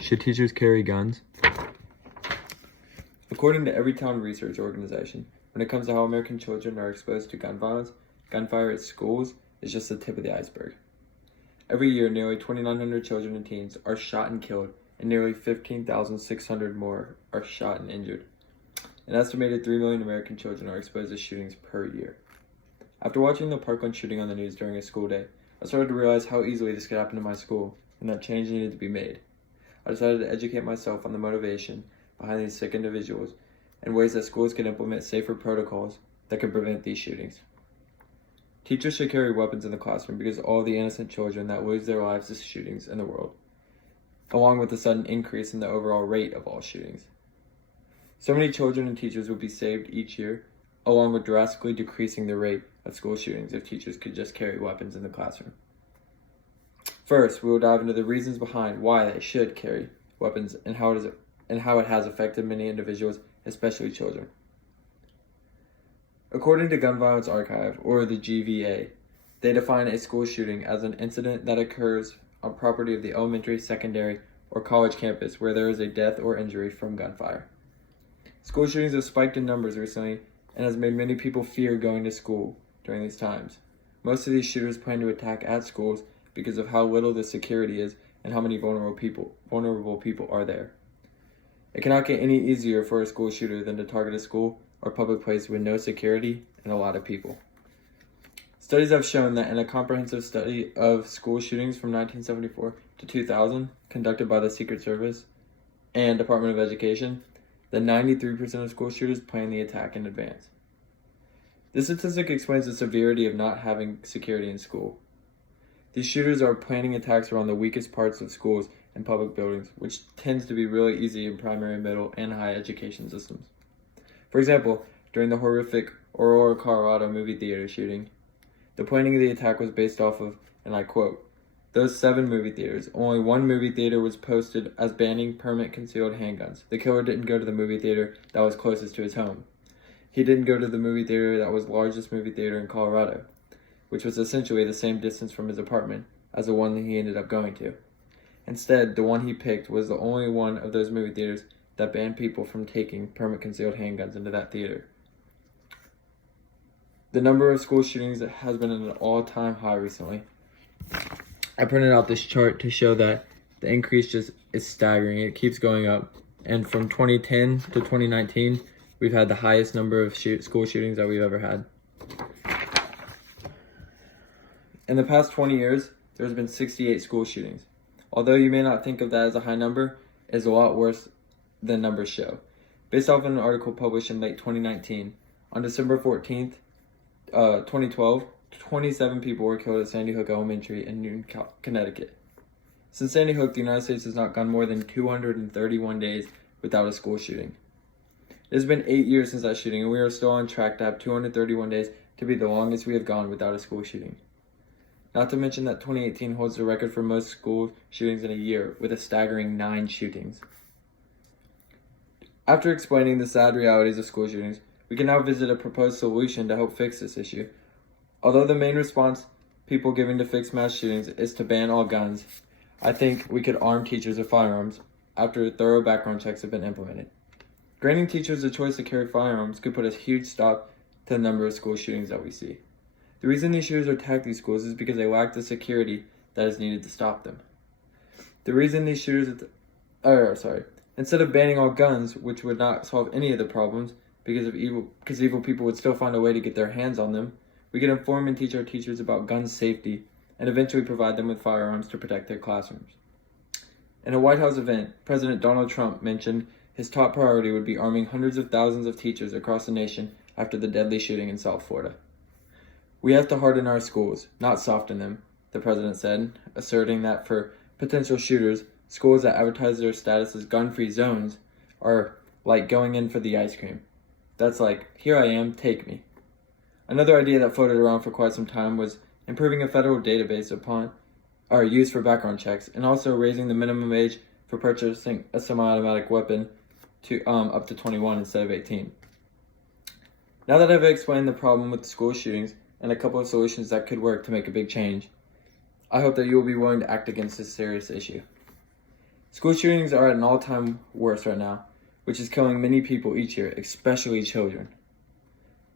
Should teachers carry guns? According to Everytown Research Organization, when it comes to how American children are exposed to gun violence, gunfire at schools is just the tip of the iceberg. Every year, nearly 2,900 children and teens are shot and killed, and nearly 15,600 more are shot and injured. An estimated 3 million American children are exposed to shootings per year. After watching the Parkland shooting on the news during a school day, I started to realize how easily this could happen in my school, and that change needed to be made. I decided to educate myself on the motivation behind these sick individuals and ways that schools can implement safer protocols that can prevent these shootings. Teachers should carry weapons in the classroom because of all the innocent children that lose their lives to shootings in the world, along with the sudden increase in the overall rate of all shootings. So many children and teachers would be saved each year, along with drastically decreasing the rate of school shootings if teachers could just carry weapons in the classroom. First, we will dive into the reasons behind why they should carry weapons and how it has affected many individuals, especially children. According to Gun Violence Archive, or the GVA, they define a school shooting as an incident that occurs on property of the elementary, secondary, or college campus where there is a death or injury from gunfire. School shootings have spiked in numbers recently and has made many people fear going to school during these times. Most of these shooters plan to attack at schools because of how little the security is and how many vulnerable people are there. It cannot get any easier for a school shooter than to target a school or public place with no security and a lot of people. Studies have shown that in a comprehensive study of school shootings from 1974 to 2000, conducted by the Secret Service and Department of Education, that 93% of school shooters plan the attack in advance. This statistic explains the severity of not having security in school. These shooters are planning attacks around the weakest parts of schools and public buildings, which tends to be really easy in primary, middle, and high education systems. For example, during the horrific Aurora, Colorado movie theater shooting, the planning of the attack was based off of, and I quote, "Those 7 movie theaters, only one movie theater was posted as banning permanent concealed handguns. The killer didn't go to the movie theater that was closest to his home. He didn't go to the movie theater that was the largest movie theater in Colorado, which was essentially the same distance from his apartment as the one that he ended up going to. Instead, the one he picked was the only one of those movie theaters that banned people from taking permanent concealed handguns into that theater." The number of school shootings has been at an all-time high recently. I printed out this chart to show that the increase just is staggering. It keeps going up. And from 2010 to 2019, we've had the highest number of school shootings that we've ever had. In the past 20 years, there's been 68 school shootings. Although you may not think of that as a high number, it is a lot worse than numbers show. Based off of an article published in late 2019, on December 14th, 2012, 27 people were killed at Sandy Hook Elementary in Newton, Connecticut. Since Sandy Hook, the United States has not gone more than 231 days without a school shooting. It has been 8 years since that shooting, and we are still on track to have 231 days to be the longest we have gone without a school shooting. Not to mention that 2018 holds the record for most school shootings in a year, with a staggering 9 shootings. After explaining the sad realities of school shootings, we can now visit a proposed solution to help fix this issue. Although the main response people giving to fix mass shootings is to ban all guns, I think we could arm teachers with firearms after thorough background checks have been implemented. Granting teachers the choice to carry firearms could put a huge stop to the number of school shootings that we see. The reason these shooters attack these schools is because they lack the security that is needed to stop them. The reason these shooters instead of banning all guns, which would not solve any of the problems because evil people would still find a way to get their hands on them, we could inform and teach our teachers about gun safety and eventually provide them with firearms to protect their classrooms. In a White House event, President Donald Trump mentioned his top priority would be arming hundreds of thousands of teachers across the nation after the deadly shooting in South Florida. "We have to harden our schools, not soften them," the president said, asserting that for potential shooters, schools that advertise their status as gun-free zones are like going in for the ice cream. That's like, "Here I am, take me." Another idea that floated around for quite some time was improving a federal database used for background checks, and also raising the minimum age for purchasing a semi-automatic weapon to up to 21 instead of 18. Now that I've explained the problem with the school shootings and a couple of solutions that could work to make a big change, I hope that you will be willing to act against this serious issue. School shootings are at an all-time worst right now, which is killing many people each year, especially children.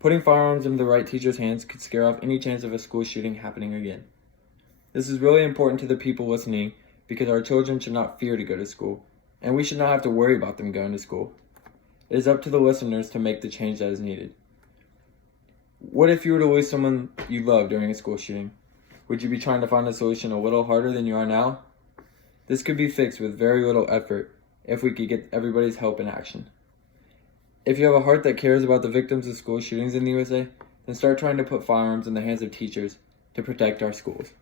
Putting firearms in the right teacher's hands could scare off any chance of a school shooting happening again. This is really important to the people listening because our children should not fear to go to school, and we should not have to worry about them going to school. It is up to the listeners to make the change that is needed. What if you were to lose someone you love during a school shooting? Would you be trying to find a solution a little harder than you are now? This could be fixed with very little effort if we could get everybody's help in action. If you have a heart that cares about the victims of school shootings in the USA, then start trying to put firearms in the hands of teachers to protect our schools.